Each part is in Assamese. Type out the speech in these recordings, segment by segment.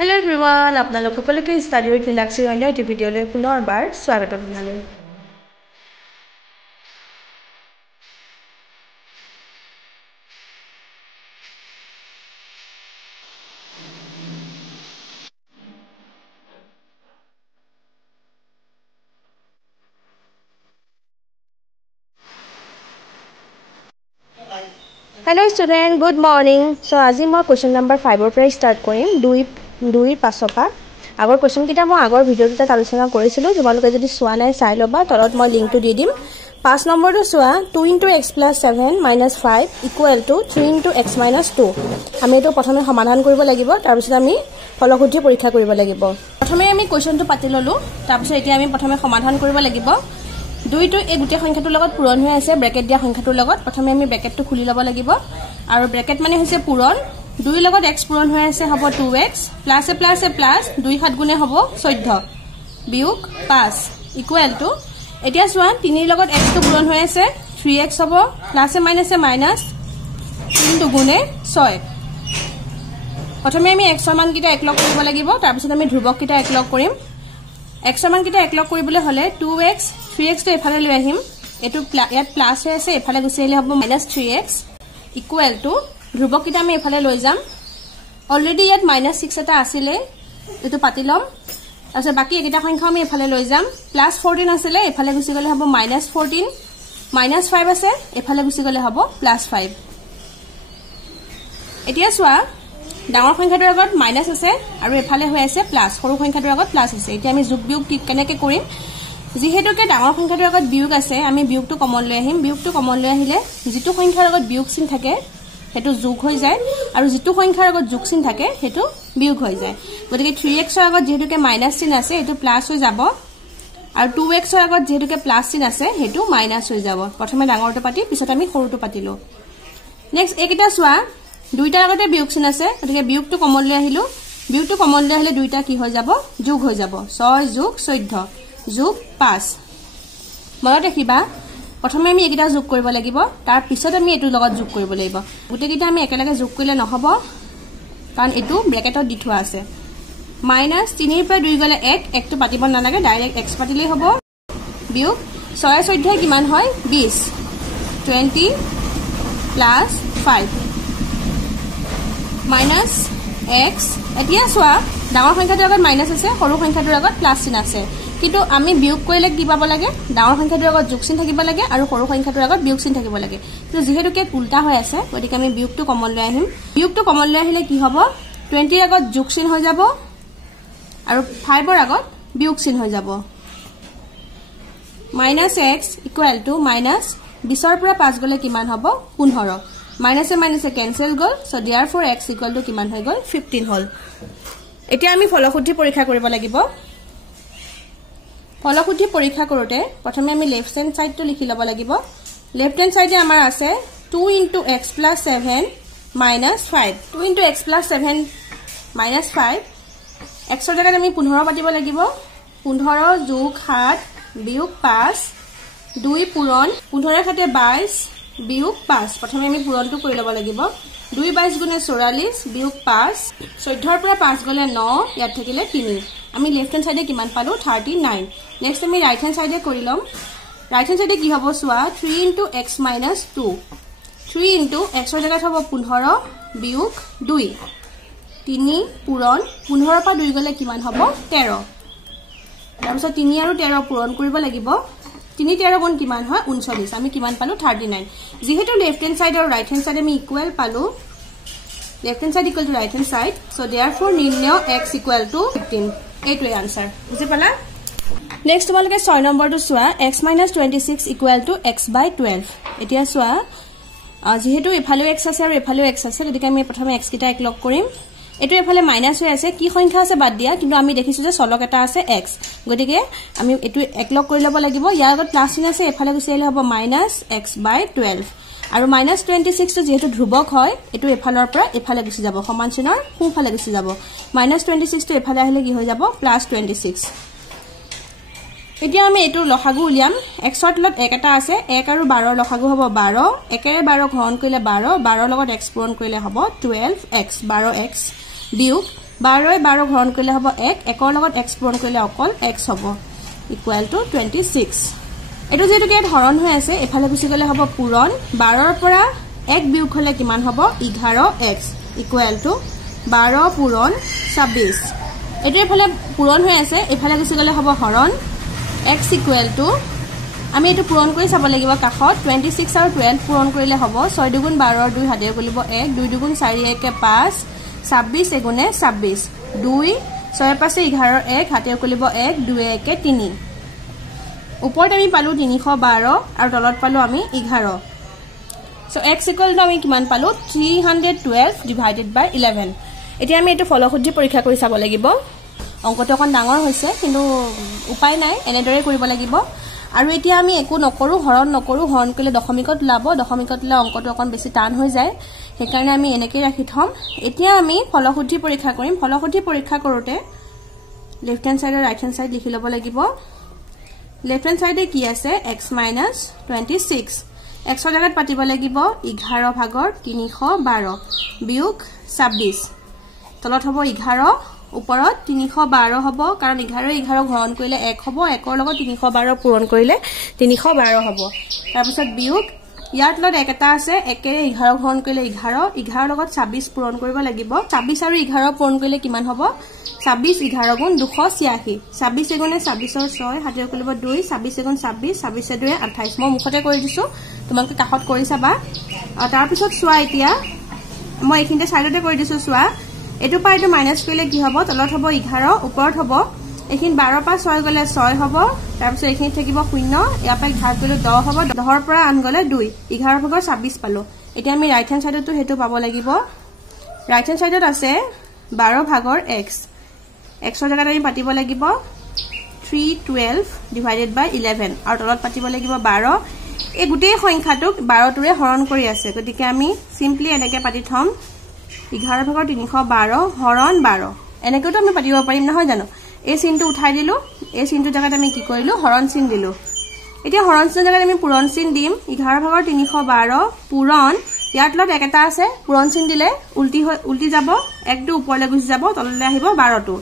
Hello everyone, আপোনালোক সকলোকে ষ্টাডি উইথ নীলাক্ষী অন্য এটি ভিডিঅ'লৈ পুনৰবাৰ স্বাগতম জনালোঁ। Hello student, good morning. So আজি মই question number 5 ৰ পৰা ষ্টাৰ্ট কৰিম 2 5 পৰা। আগৰ question কিটা মই আগৰ ভিডিঅ'টোত আলোচনা কৰিছিলো, তোমালোকে যদি চোৱা নাই চাই লবা, তলত মই লিংকটো দি দিম। 5 নম্বৰটো চোৱা 2 * x + 7 - 5 = 3 * x - 2। আমি এটো প্ৰথমে সমাধান কৰিব লাগিব, তাৰ পিছত আমি ফলসূত্ৰি পৰীক্ষা কৰিব লাগিব। প্ৰথমে আমি কোৱেশ্চনটো পাতি ললো, তাৰ পিছত এতিয়া আমি প্ৰথমে সমাধান কৰিব লাগিব। 2টো এই গোটেই সংখ্যাটোৰ লগত পূৰণ হৈ আছে ব্ৰেকেট দিয়া সংখ্যাটোৰ লগত। প্ৰথমে আমি ব্ৰেকেটটো খুলি ল'ব লাগিব, আৰু ব্ৰেকেট মানে হৈছে পূৰণ। 2 লগত x পূৰণ হৈ আছে হ'ব 2x প্লাস এ প্লাস 2 7 গুণে হ'ব 14 বিয়োগ 5 = এতিয়া চোৱা 3 লগত x টো পূৰণ হৈ আছে 3x হ'ব প্লাস এ মাইনাস 3 দুগুণে 6। প্ৰথমে আমি x ৰ মান কিটা একলগ কৰিব লাগিব, তাৰ পিছত আমি ধ্ৰুবক কিটা একলগ কৰিম। x ৰ মান কিটা একলগ কৰিবলৈ হলে 2x 3x টো এফালে লৈ আহিম, এটো ইয়াত প্লাস হৈ আছে এফালে গুছি আহিলে হ'ব -3x = ধ্ৰুবক কিটা আমি এফালে লৈ যাম। অলৰেডি ইয়াত -6 এটা আছিল, এটো পাতি লম। তাৰপিছত বাকি একিটা সংখ্যা আমি এফালে লৈ যাম। +14 আছিল, এফালে গুছি গলে হ'ব -14, -5 আছে এফালে গুছি গলে হ'ব +5। এতিয়া চোৱা ডাঙৰ সংখ্যাটোৰ আগত মাইনাস আছে আৰু এফালে হৈ আছে প্লাস, সৰু সংখ্যাটোৰ আগত প্লাস আছে। এতিয়া আমি যোগ বিয়োগ কেনেকৈ কৰিম? যেহেতুকে ডাঙৰ সংখ্যাটোৰ আগত বিয়োগ আছে, আমি বিয়োগটো কমন লৈ আহিম। বিয়োগটো কমন লৈ আহিলে যেটো সংখ্যাৰ আগত বিয়োগ চিন থাকে হেতু যোগ হৈ যায়, আৰু যেটো সংখ্যাৰ আগত যোগ চিন থাকে হেতু বিয়োগ হৈ যায়। গতিকে 3x ৰ আগত যেহেতুকে মাইনাস চিন আছে এটো প্লাস হৈ যাব, আৰু 2x ৰ আগত যেহেতুকে প্লাস চিন আছে হেতু মাইনাস হৈ যাব। প্ৰথমে ডাঙৰটো পাতি পিছত আমি সৰুটো পাতিলো। নেক্সট এইকিটা চোৱা দুইটাৰ আগতে বিয়োগ চিন আছে, গতিকে বিয়োগটো কমন লৈ আহিলো। বিয়োগটো কমন লৈ আহিলে দুইটা কি হৈ যাব? যোগ হৈ যাব। 6 + 14 + 5। মনত ৰাখিবা প্ৰথমে আমি একিটা যোগ কৰিব লাগিব, তাৰ পিছত আমি এটো লগত যোগ কৰিব লাগিব। গুটেকিটা আমি একেলগে যোগ কৰিলে নহব, কাৰণ এটো ব্ৰেকেটত দি থোৱা আছে। -3 ৰ পৰা 2 গলে 1, 1টো পাতিব নালাগে, ডাইৰেক্ট x পাতিলেই হ'ব। বিয়োগ 6 14 কিমান হয়? 20 20 + 5 -x। এতিয়া চোৱা ডাঙৰ সংখ্যাটোৰ আগত মাইনাস আছে, সৰু সংখ্যাটোৰ আগত প্লাস চিন আছে, কিন্তু আমি বিয়োগ কৰিলে কি পাব লাগে? ডাঙৰ সংখ্যাটোৰ আগত যোগ চিন থাকিব লাগে আৰু সৰু সংখ্যাটোৰ আগত বিয়োগ চিন থাকিব লাগে। কিন্তু যেহেতুকে উল্টা হৈ আছে, গতিকে আমি বিয়োগটো কমন লৈ আহিম। বিয়োগটো কমন লৈ আহিলে কি হ'ব? 20 ৰ আগত যোগ চিন হৈ যাব আৰু 5 ৰ আগত বিয়োগ চিন হৈ যাব। -x = -20 ৰ পৰা 5 গলে কিমান হ'ব? 15। মাইনাসে কেনসেল গল, সো therefore x = কিমান হৈ গল? 15 হল। এতিয়া আমি ফলসূত্ৰি পৰীক্ষা কৰিব লাগিব। ফলসূত্ৰি পৰীক্ষা কৰোতে প্ৰথমে আমি লেফট হ্যান্ড সাইডটো লিখি লব লাগিব। লেফট হ্যান্ড সাইডে আমাৰ আছে 2 * x + 7 - 5। 2 * x + 7 - 5, x ৰ জায়গাত আমি 15 পাতিব লাগিব। 15 + 7 বিয়োগ 5 2 পূৰণ 15 ৰ সৈতে 22 বিয়োগ 5। প্ৰথমে আমি পূৰণটো কৰি লব লাগিব। 2 22 গুণে 44 বিয়োগ 5, 14 ৰ পৰা 5 গলে 9, ইয়াত থাকিলে 3। আমি লেফট হ্যান্ড সাইডে কিমান পালো? 39। নেক্সট আমি রাইট হ্যান্ড সাইডে কৰি লম। ৰাইট হ্যান্ড সাইডে কি হ'ব চোৱা 3 * x - 2। 3 * x ৰ জায়গাত হ'ব 15 বিয়োগ 2 3 পূৰণ 15 ৰ পৰা 2 গলে কিমান হ'ব? 13। তাৰপিছত 3 আৰু 13 পূৰণ কৰিব লাগিব। 3 13 গুণ কিমান হয়? 39। আমি কিমান পালো? 39। যেহেতু লেফট হ্যান্ড সাইড আৰু রাইট হ্যান্ড সাইড আমি ইকুয়াল পালো, left hand side equal to right hand side, so therefore নির্ণয় x = 15। এইটোৱে আনসাৰ। বুজি পালা? নেক্সট তোমালোকে 6 নম্বৰটো চোৱা x - 26 = x/12। এতিয়া চোৱা যেহেতু এফালেও x আছে আৰু এফালেও x আছে, গতিকে আমি প্ৰথমে x কিটা একলগ কৰিম। এটো এফালে মাইনাস হৈ আছে, কি সংখ্যা আছে বাদ দিয়া, কিন্তু আমি দেখিছো যে চলক এটা আছে x, গতিকে আমি এটো একলগ কৰি লব লাগিব। ইয়াৰ আগত প্লাস চিন আছে, এফালে গুছি আহিলে হ'ব -x/12, আৰু -26 টো যেহেতু ধ্ৰুবক হয় এটো এফালৰ পৰা এফালে গুছি যাব, সমান চিনৰ সোঁফালে গুছি যাব। -26 টো এফালে আহিলে কি হৈ যাব? +26। এতিয়া আমি এটো লসাগু উলিয়াম। x ৰ তলত 1 এটা আছে, 1 আৰু 12 ৰ লসাগু হ'ব 12, 1 ৰে 12 ঘন কৰিলে 12, 12 লগত x পূৰণ কৰিলে হ'ব 12x, 12x বিয়োগ 12 12 হৰণ কৰিলে হ'ব 1 1 ৰ লগত x পূৰণ কৰিলে অকল x হ'ব ইকুৱেল টু 26 এটো যেটো কি হৰণ হৈ আছে এফালে গুছি গলে হ'ব পূৰণ 12 ৰ পৰা 1 বিয়োগ হলে কিমান হ'ব 11x ইকুৱেল টু 12 পূৰণ 26 এটো এফালে পূৰণ হৈ আছে এফালে গুছি গলে হ'ব হৰণ x ইকুৱেল টু আমি এটো পূৰণ কৰি চাব লাগিব কাখত 26 আৰু 12 পূৰণ কৰিলে হ'ব 6 দুগুণ 12 ৰ 2 হাতে কৰিব 1 2 দুগুণ 4 1 5 26 এগুণে 26 2 6 5 11 ৰ 1 হাতে কৰিব 1 2 1 3 ওপৰত আমি পালো 312 আৰু তলত পালো আমি 11 সো x ইকুৱেল টু আমি কিমান পালো 312 ডিভাইডেড বাই 11 এতিয়া আমি এটো ফলশুদ্ধি পৰীক্ষা কৰি চাব লাগিব অংকটো অকন ডাঙৰ হৈছে কিন্তু উপায় নাই এনেদৰে কৰিব লাগিব আৰু এতিয়া আমি একো নকৰো হৰণ কৰিলে দশমিকত লাব দশমিকত লা অংকটো অকন বেছি টান হৈ যায় সেইকাৰণে আমি এনেকৈ ৰাখি থম এতিয়া আমি ফলশুদ্ধি পৰীক্ষা কৰিম ফলশুদ্ধি পৰীক্ষা কৰোতে লেফট হ্যান্ড সাইড আৰু ৰাইট হ্যান্ড সাইড লিখি লব লাগিব লেফট হ্যান্ড সাইডে কি আছে x - 26 x ৰ জাগাত পাতিব লাগিব 11 ভাগৰ 312 বিয়োগ 26 তলত হ'ব 11 ওপৰত 312 হ'ব কাৰণ 11 11 ঘৰণ কৰিলে 1 হ'ব 1 ৰ লগত 312 পূৰণ কৰিলে 312 হ'ব তাৰ পিছত বিয়োগ ইয়াত লগত এক এটা আছে 1 ৰে 11 ঘৰণ কৰিলে 11 11 লগত 26 পূৰণ কৰিব লাগিব 26 আৰু 11 পূৰণ কৰিলে কিমান হ'ব 26 11 গুণ 286 26 এগুণে 26 ৰ 6 হাতে কৰিব 2 26 এগুণ 26 26 2 28 মই মুখতে কৰি দিছো তোমালোকে কাখত কৰি চাবা তাৰ পিছত চোৱা এতিয়া মই এইখিনতে সাইডতে কৰি দিছো চোৱা এটো পাই এটো মাইনাস কৰিলে কি হ'ব তলত হ'ব 11 ওপৰত হ'ব এখিন 12 পা 6 গলে 6 হ'ব তাৰ পিছত এখিন থাকিব 0 ইয়া পাই ভাগ কৰিলে 10 হ'ব 10 ৰ পৰা আন গলে 2 11 ভাগৰ 26 পালো এতিয়া আমি ৰাইট হ্যান্ড সাইডটো হেতু পাব লাগিব ৰাইট হ্যান্ড সাইডত আছে 12 ভাগৰ x x ৰ জাগাত আমি পাতিব লাগিব 312 ডিভাইডেড বাই 11 আৰু তলত পাতিব লাগিব 12 এই গুটেই সংখ্যাটোক 12 টোৰে হৰণ কৰি আছে গতিকে আমি সিম্পলি এনেকৈ পাতি থম 11 ভাগৰ 312 হৰণ 12 এনেকৈতো আমি পাতিব পাৰিম নহয় জানো এই চিনটো উঠাই দিলো এই চিনটোৰ জাগাত আমি কি কৰিলো হৰণ চিন দিলো এতিয়া হৰণ চিনৰ জাগাত আমি পূৰণ চিন দিম 11 ভাগৰ 312 পূৰণ ইয়াত লগত এক এটা আছে পূৰণ চিন দিলে উল্টি যাব একটো ওপৰলৈ গুছি যাব তললৈ আহিব 12 টো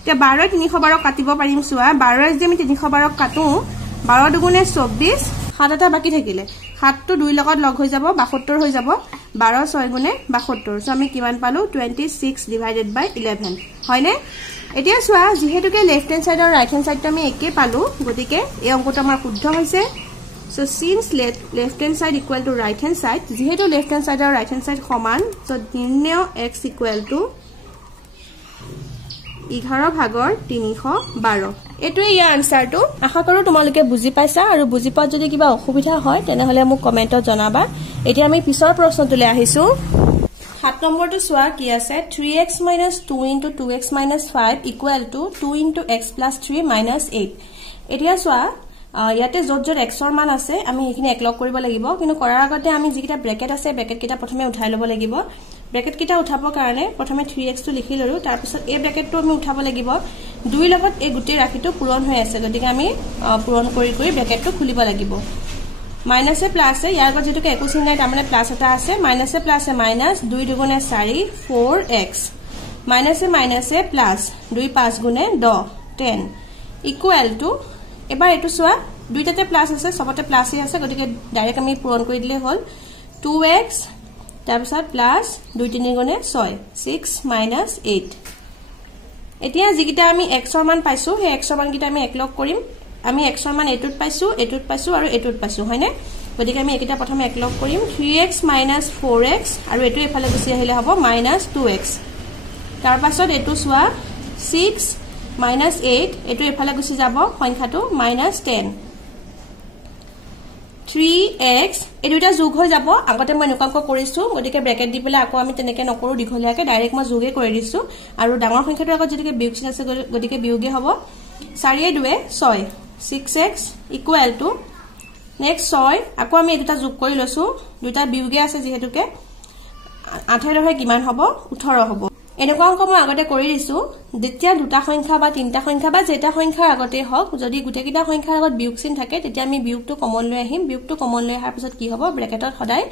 এতিয়া 12 312 কাটিব পাৰিম চোৱা 12 যে আমি 312 কাটো 12 দুগুণে 24 সাত এটা বাকি থাকিলে 7 টো 2 লগত লগ হৈ যাব 72 হৈ যাব 12 6 গুণে 72 সো আমি কিমান পালো 26 ডিভাইডেড বাই 11 হয়নে এতিয়া চোৱা যেহেতুকে লেফট হ্যান্ড সাইড আৰু ৰাইট হ্যান্ড সাইডটো আমি একে পালো গতিকে এই অংকটো আমাৰ শুদ্ধ হৈছে so since left hand side equal to right hand side যেহেতু লেফট হ্যান্ড সাইড আৰু ৰাইট হ্যান্ড সাইড সমান সো নিৰ্ণয় x ইকুৱেল টু 11 ভাগৰ 312 এটোই ইয়াৰ আনসাৰটো আশা কৰো তোমালোকে বুজি পাইছা আৰু বুজি পাত যদি কিবা অসুবিধা হয় তেনেহলে মোক কমেন্টত জনাবা এতিয়া আমি পিছৰ প্ৰশ্নটোলৈ আহিছো 7 নম্বৰটো চোৱা কি আছে 3x - 2 * 2x - 5 = 2 * x + 3 - 8 এতিয়া চোৱা ইয়াতে যত x ৰ মান আছে আমি এখিনি একলগ কৰিব লাগিব কিন্তু কৰাৰ আগতে আমি যিকিটা ব্ৰেকেট আছে ব্ৰেকেট কিটা প্ৰথমে উঠাই লব লাগিব ব্ৰেকেট কিটা উঠাবৰ কাৰণে প্ৰথমে 3x টো লিখি ললো তাৰ পিছত এই ব্ৰেকেটটো আমি উঠাব লাগিব 2 লগত এই গুটি ৰাখিটো পূৰণ হৈ আছে গতিকে আমি পূৰণ কৰি ব্ৰেকেটটো খুলিব লাগিব মাইনাসে প্লাসে ইয়াৰ আগত যেটো একো চিন নাই তাৰমানে প্লাস এটা আছে মাইনাসে প্লাসে মাইনাস 2 দুগুণে 4 4x মাইনাসে প্লাস 2 5 গুণে 10 10 ইকুৱেল টু এবাৰ এটো চোৱা দুইটাতে প্লাস আছে সবতে প্লাসই আছে গতিকে ডাইৰেক্ট আমি পূৰণ কৰি দিলে হ'ল 2x তাৰ পিছত প্লাস 2 3 গুণে 6 6 - 8 এতিয়া যিকিটা আমি x ৰ মান পাইছো সেই x ৰ মান কিটা আমি একলগ কৰিম আমি x ৰ মান এটুত পাইছো আৰু এটুত পাইছো হয়নে গতিকে আমি একিটা প্ৰথমে একলগ কৰিম 3x - 4x আৰু এটু এফালে গুছি আহিলে হ'ব -2x তাৰ পাছত এটু চোৱা 6 - 8 এটু এফালে গুছি যাব সংখ্যাটো -10 3x এই দুটা যোগ হৈ যাব আগতে মই নকাংক কৰিছো গতিকে ব্ৰেকেট দি পেলাই আকৌ আমি তেনেকে নকৰো দীঘলীয়াকে ডাইৰেক্ট মই যোগে কৰি দিছো আৰু ডাঙৰ সংখ্যাটোৰ আগত যেতিকে বিয়োগ চিন আছে গতিকে বিয়োগে হ'ব 4 2 6 6x ইকুৱেল টু নেক্সট 6 আকৌ আমি এটা যোগ কৰি লৈছো দুটা বিয়োগে আছে যেহেতুকে 8 ৰ হয় কিমান হ'ব 18 হ'ব এনেকুৱা অংক মই আগতে কৰি দিছো যেতিয়া দুটা সংখ্যা বা তিনটা সংখ্যা বা যেটা সংখ্যাৰ আগতে হওক যদি গুটেকিটা সংখ্যাৰ আগত বিয়োগ চিন থাকে তেতিয়া আমি বিয়োগটো কমন লৈ আহিম বিয়োগটো কমন লৈ অহাৰ পিছত কি হ'ব ব্ৰেকেটত সদায়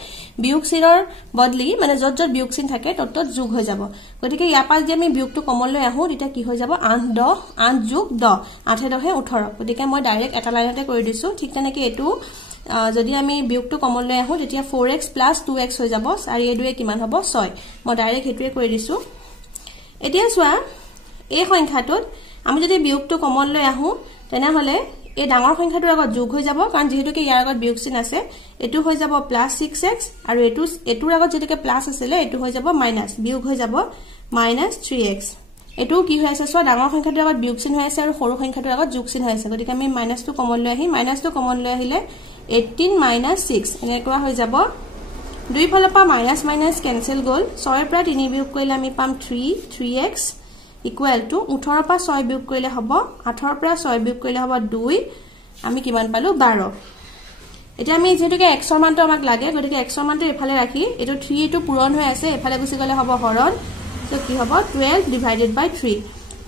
বিয়োগ চিনৰ বদলি মানে যত যত বিয়োগ চিন থাকে তত তত যোগ হৈ যাব গতিকে ইয়াৰ পাছ যদি আমি বিয়োগটো কমন লৈ আহো তেতিয়া কি হৈ যাব 8 10 8 যোগ 10 8 10 18 গতিকে মই ডাইৰেক্ট এটা লাইনতে কৰি দিছো ঠিক তেনেকৈ এটো যদি আমি বিয়োগটো কমন লৈ আহো তেতিয়া 4x + 2x হৈ যাব 4 এ 2 কিমান হ'ব 6 মই ডাইৰেক্ট হেতুৱে কৰি দিছো এতিয়া চোৱা এই সংখ্যাটোত আমি যদি বিয়োগটো কমন লৈ আহো তেনে হলে এই ডাঙৰ সংখ্যাটোৰ আগত যোগ হৈ যাব কাৰণ যেহেতুকে ইয়াৰ আগত বিয়োগ চিন আছে এটো হৈ যাব +6x আৰু এটোৰ আগত যেটাকে প্লাস আছিল এটো হৈ যাব মাইনাস বিয়োগ হৈ যাব -3x এটো কি হৈ আছে চোৱা ডাঙৰ সংখ্যাটোৰ আগত বিয়োগ চিন হৈ আছে আৰু সৰু সংখ্যাটোৰ আগত যোগ চিন হৈ আছে গতিকে আমি মাইনাসটো কমন লৈ আহি মাইনাসটো কমন লৈ আহিলে 18 - 6 এনেকুৱা হৈ যাব দুই ফালৰ পৰা মাইনাস মাইনাস কেনসেল গল 6 ৰ পৰা 3 বিয়োগ কৰিলে আমি পাম 3x ইকুৱেল টু 18 পৰা 6 বিয়োগ কৰিলে হ'ব 18 পৰা 6 বিয়োগ কৰিলে হ'ব 2 আমি কিমান পালো 12 এতিয়া আমি যেহেতুকে x ৰ মানটো আমাক লাগে গতিকে x ৰ মানটো এফালে ৰাখি এটো 3 এটো পূৰণ হৈ আছে এফালে গুছি গলে হ'ব হৰণ সো কি হ'ব 12 ডিভাইডেড বাই 3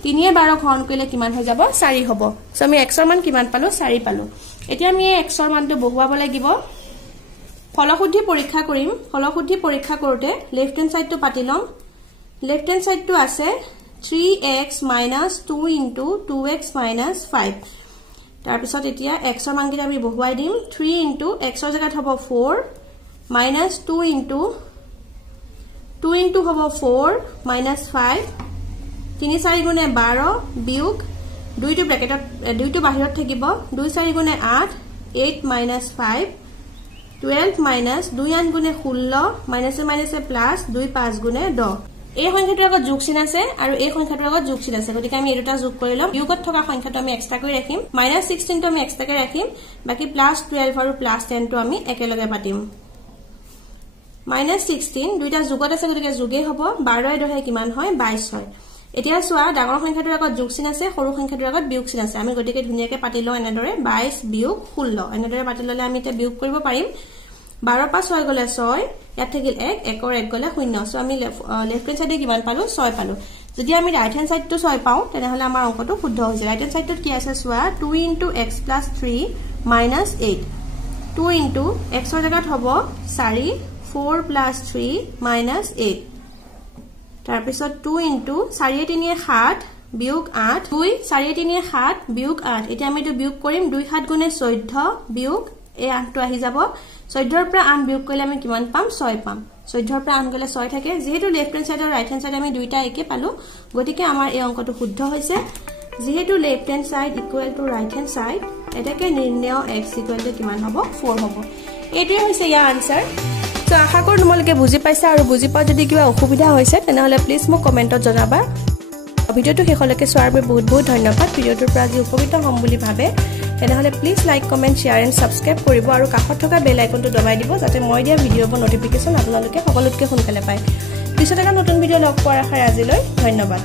3 এ 12 হৰণ কৰিলে কিমান হৈ যাব 4 হ'ব সো আমি x ৰ মান কিমান পালো 4 পালো এতিয়া আমি x ৰ মানটো বহুৱাব লাগিব ফলশুদ্ধি পৰীক্ষা কৰিম ফলশুদ্ধি পৰীক্ষা কৰোতে লেফট হ্যান্ড সাইডটো পাতি লম লেফট হ্যান্ড সাইডটো আছে 3x - 2 * 2x - 5 তাৰ পিছত এতিয়া x ৰ মানকিটা আমি বহুৱাই দিম 3 * x ৰ জায়গাত হ'ব 4 - 2 * হ'ব 4 - 5 3 4 গুণে 12 বিয়োগ 2 টো ব্ৰেকেটত 2 টো বাহিৰত থাকিব 2 4 গুণে 8 8 - 5 12 - 2 8 গুণে 16 মাইনাসে মাইনাসে প্লাস 2 5 গুণে 10 এই সংখ্যাটোৰ আগত যোগ চিন আছে আৰু এই সংখ্যাটোৰ আগত যোগ চিন আছে গতিকে আমি এটা যোগ কৰি লম বিয়োগত থকা সংখ্যাটো আমি এক্সট্ৰা কৰি ৰাখিম -16 টো আমি এক্সট্ৰা কৰি ৰাখিম বাকি +12 আৰু +10 টো আমি একেলগে পাতিম -16 দুইটা যোগত আছে গতিকে যোগে হ'ব 12 এ 10 কিমান হয় 22 হয় এতিয়া চোৱা ডাঙৰ সংখ্যাটোৰ আগত যোগ চিন আছে সৰু সংখ্যাটোৰ আগত বিয়োগ চিন আছে আমি গতিকে ধুনিয়াকৈ পাতি লওঁ এনেদৰে 22 বিয়োগ 16 এনেদৰে পাতি ললে আমি এটা বিয়োগ কৰিব পাৰিম 12 পৰা 6 গলে 6 ইয়াত থাকিল 1 1 ৰ 1 গলে 0 সো আমি লেফট হ্যান্ড সাইডে কিমান পালো 6 পালো যদি আমি ৰাইট হ্যান্ড সাইডটো 6 পাও তেনে হলে আমাৰ অংকটো শুদ্ধ হৈছে ৰাইট হ্যান্ড সাইডটোত কি আছে চোৱা 2 * x + 3 - 8 2 * x ৰ জায়গাত হ'ব 4 4 + 3 - 8 তাৰ পিছত 2 * 4 3 7 বিয়োগ 8 2 4 3 7 বিয়োগ 8 এতিয়া আমি এটো বিয়োগ কৰিম 2 7 গুণে 14 বিয়োগ এই 8 টো আহি যাব 14 ৰ পৰা 8 বিয়োগ কৰিলে আমি কিমান পাম 6 পাম 14 ৰ পৰা 8 গলে 6 থাকে যেহেতু লেফট হ্যান্ড সাইড আৰু ৰাইট হ্যান্ড সাইড আমি দুইটা একে পালো গতিকে আমাৰ এই অংকটো শুদ্ধ হৈছে যেহেতু left hand side equal to right hand side এটাকে নিৰ্ণয় x ইকুৱেল টু কিমান হ'ব 4 হ'ব এটোই হৈছে ইয়াৰ আনসাৰ তো আশা কৰো তোমালোকে বুজি পাইছা আৰু বুজি পা যদি কিবা অসুবিধা হৈছে তেনে হলে প্লিজ মোক কমেন্টত জনাবা ভিডিওটো শেষলৈকে চোৱাৰ বাবে বহুত বহুত ধন্যবাদ ভিডিওটোৰ পৰা যদি উপকৃত হ'ম বুলি ভাবে তেনে হলে please like comment share and subscribe কৰিব আৰু কাষত থকা বেল আইকনটো দবাই দিব যাতে মই দিয়া ভিডিওৰ নটিফিকেশন আপোনালোকে সকলোতকৈ সোনকালে পায় পিছত এটা নতুন ভিডিও লগ পোৱাৰ আশাৰে আজিলৈ ধন্যবাদ